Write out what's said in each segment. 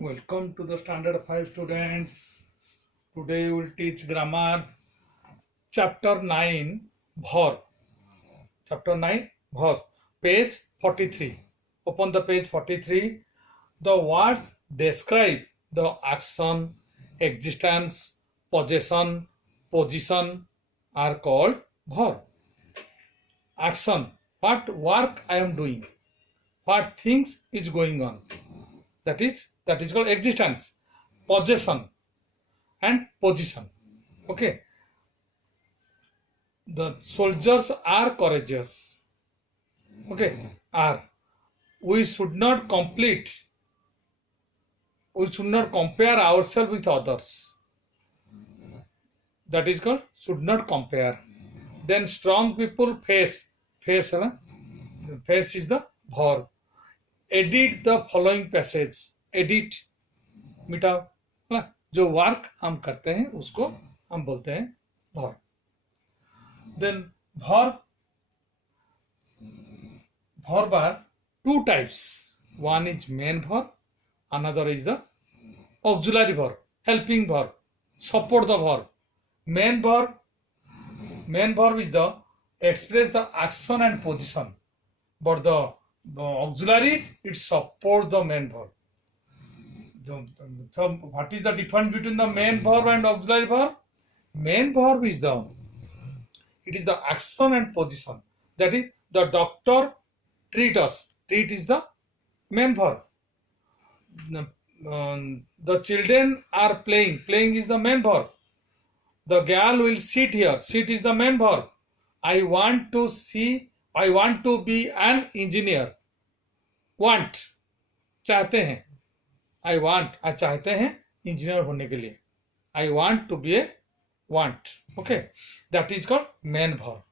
Welcome to the Standard 5 students. Today we will teach grammar chapter 9 verb. Chapter 9 verb. Page 43. Open the page 43. The words describe the action, existence, possession, position are called verb. Action. What work I am doing. What things is going on. That is called existence, possession and position. Okay. The soldiers are courageous. Okay. Are. We should not compare ourselves with others. That is called should not compare. Then strong people face is the verb. Edit the following passage. Edit मिटाओ है ना, जो work हम करते हैं उसको हम बोलते हैं verb. Then verb are two types. One is main verb, another is the auxiliary verb, helping verb, support the verb. Main verb is the express the action and position, but the auxiliaries it support the main verb. So what is the difference between the main verb and auxiliary verb? Main verb is the action and position. That is, the doctor treat us. Treat is the main verb. The children are playing. Playing is the main verb. The girl will sit here. Sit is the main verb. I want to be an engineer. Want, चाहते हैं. I चाहते हैं engineer होने के लिए. I want to be a want. Okay, that is called main verb.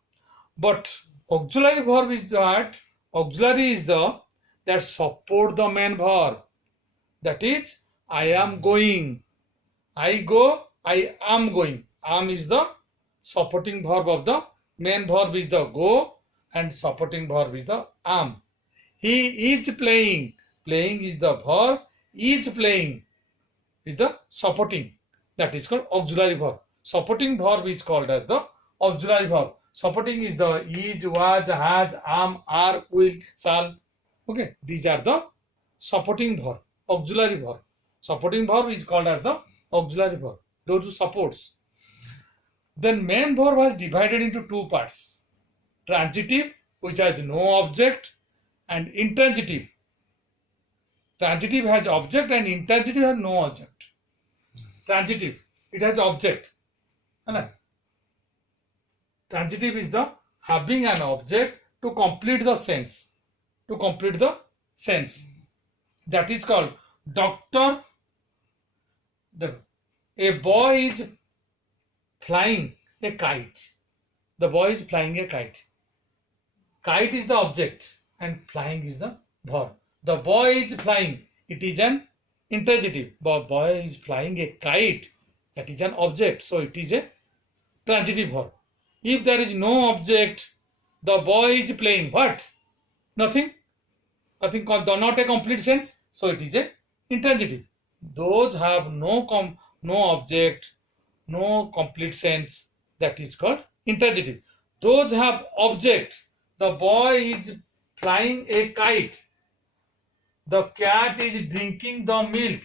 But auxiliary verb is that auxiliary is the that support the main verb. That is, I am going. I go. I am going. Am is the supporting verb of the main verb is the go, and supporting verb is the am. He is playing. Playing is the verb. Is playing is the supporting. That is called auxiliary verb. Supporting verb is called as the auxiliary verb. Supporting is the is, was, has, am, are, will, shall. Okay, these are the supporting verb, auxiliary verb. Supporting verb is called as the auxiliary verb. Those who supports. Then main verb was divided into two parts: transitive, which has no object, and intransitive. Transitive has object and intransitive has no object. Transitive, it has object. Transitive is the having an object to complete the sense. That is called doctor. A boy is flying a kite. The boy is flying a kite. Kite is the object and flying is the verb. The boy is flying. It is an intransitive. The boy is flying a kite. That is an object. So it is a transitive verb. If there is no object, the boy is playing what? Nothing. Nothing. Not a complete sense. So it is a intransitive. Those have no object, no complete sense. That is called intransitive. Those have object. The boy is flying a kite. The cat is drinking the milk.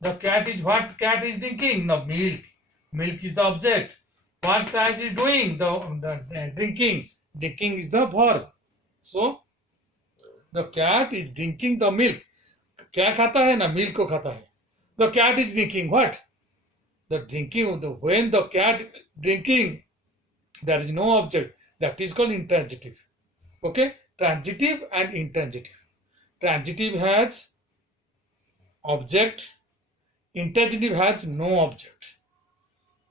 The cat is what? Cat is drinking the milk. Milk is the object. What cat is doing? The drinking. Drinking is the verb. So the cat is drinking the milk. क्या खाता है ना? Milk को खाता है. The cat is drinking what? The drinking. When the cat drinking, there is no object. That is called intransitive. Okay, transitive and intransitive. Transitive has object, intransitive has no object.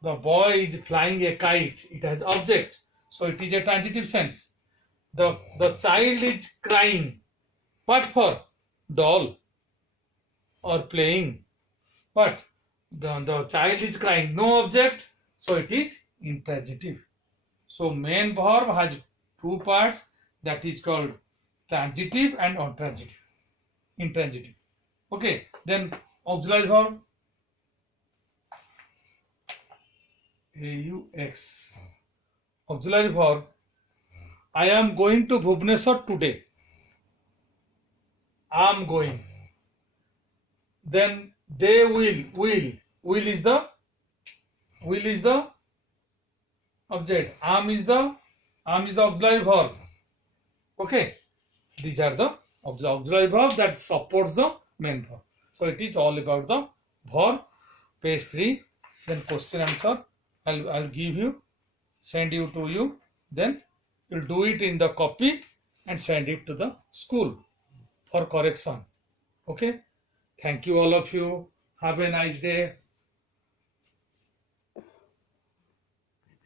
The boy is flying a kite, it has object, so it is a transitive sense. The child is crying. What for? Doll. Or playing. What? The child is crying, no object, so it is intransitive. So main verb has two parts, that is called transitive and intransitive. Okay, then auxiliary verb, AUX, auxiliary verb. I am going to Bhubaneswar today. I am going. Then they will is the object. Am is the auxiliary verb. Okay, these are the auxiliary verb that supports the main verb. So it is all about the verb. Page 3. Then question answer. I'll give you, send you to you. Then you'll do it in the copy and send it to the school for correction. Okay. Thank you all of you. Have a nice day.